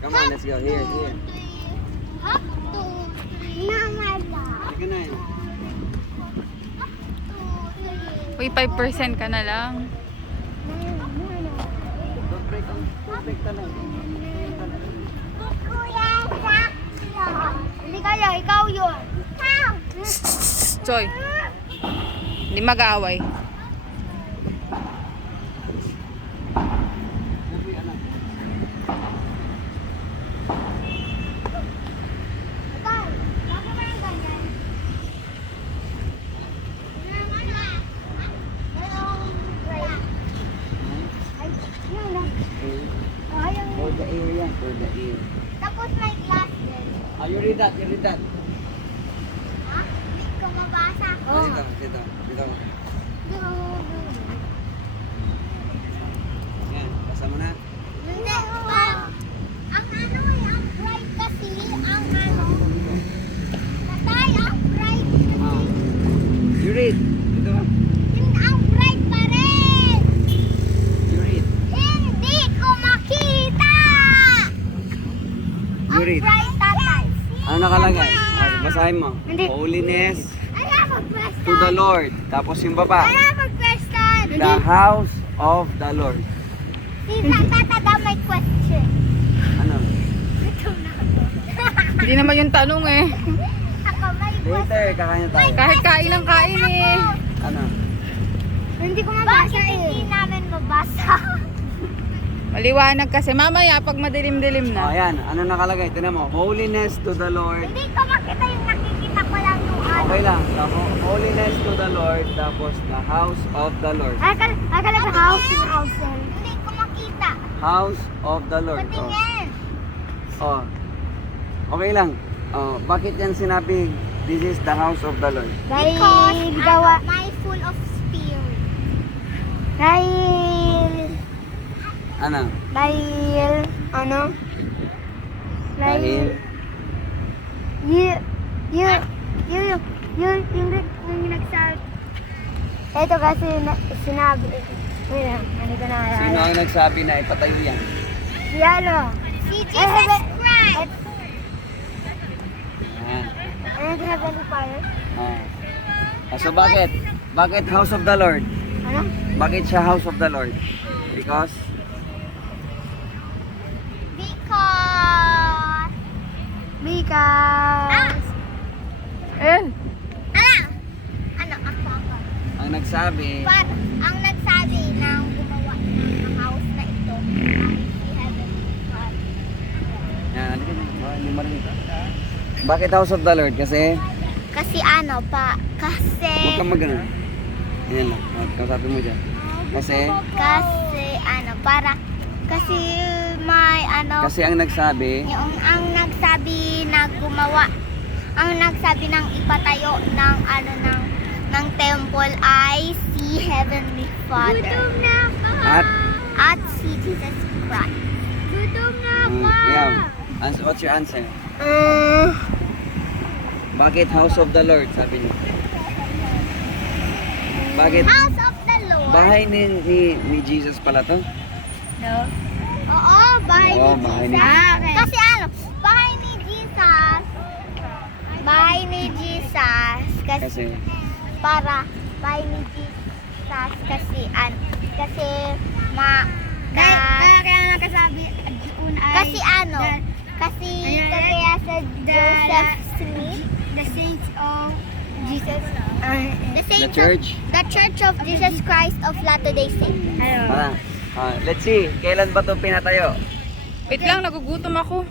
Come on, let's go. Here. Hop to Namala. Sige na yun. Uy, 5% ka na lang. Don't break ka lang. Kuya, sakto. Hindi kaya, ikaw yun. Choy, hindi mag-aaway. For the ear yan. For the ear. Tapos may glasses. You read that. Ha? Hindi ko mabasa. Dito. Yan, basa mo na. Hindi. Ang ano eh, ang bright kasi, ang ano. Tatay, ang bright kasi. You read. Dito. Ang bright pa rin. You read. Hindi ko makita. You Ang read. bright, tatay. Ano nakalagay? Basahin mo. Hindi. Holiness Ano mag-press to the Lord. Tapos yung baba. Ano mag-press The house of the Lord. Si Tata daw may question. Ano? Gutom na ako. Hindi naman yung tanong eh. Ako may question. Later, kakain na tayo. Kahit kain ng kain eh. Ano? Hindi ko mabasa eh. Hindi namin mabasa. Maliwanag kasi. Mamaya, pag madilim-dilim Oh, na. ayan. Ano nakalagay? Tinan mo. Holiness to the Lord. Hindi ko makita yung nakikita ko lang yung ano. Okay lang. Tapos, holiness to the Lord. Tapos, the house of the Lord. Akala sa house. Hindi ko makita. House of the Lord. Oh. Patingin. Oh. Okay lang. Oh, bakit yan sinabi? This is the house of the Lord. Because ano, may full of spirit. Ano? Dahil ano? Dahil yung nagsabi. Ito kasi sinabi. Wait lang, ano ko na sino ang nagsabi na ipatayo yan? Si ano? Si Jesus Christ. Ayan. Ano sinabi ni Fire? Oh. Ah, so bakit? Bakit house of the Lord? Ano? Bakit siya house of the Lord? Because Because Ayan. ano ako. ang nagsabi, Ang nagsabi ng gumawa ng house na ito ay si Heavenly Father. yan, halika na. Hindi marinig. Bakit house of the Lord? Kasi, Kasi ano pa, huwag kang magano. Ayan lang, kausapin mo dyan. Kasi kasi may ano, kasi ang nagsabi, yung ang nagsabi na gumawa, ang nagsabi ng ipatayo ng ano ng temple ay si Heavenly Father. At si Jesus Christ. Gutom na yeah. What's your answer? Bakit house of the Lord, sabi niya? Bakit? House of the Lord. Bahay ni Jesus pala to? No. Oo, bahay Oo, ni bahay Jesus. ni- Kasi ano, bahay ni Jesus. Bahay ni Jesus. Kasi, Para bahay ni Jesus kasi kaya nakasabi kasi ano, kasi kaya sa Joseph Smith, the saints of Jesus, the church? The Church of Jesus Christ of Latter-day Saints. Let's see, kailan ba to pinatayo? Wait lang, nagugutom ako.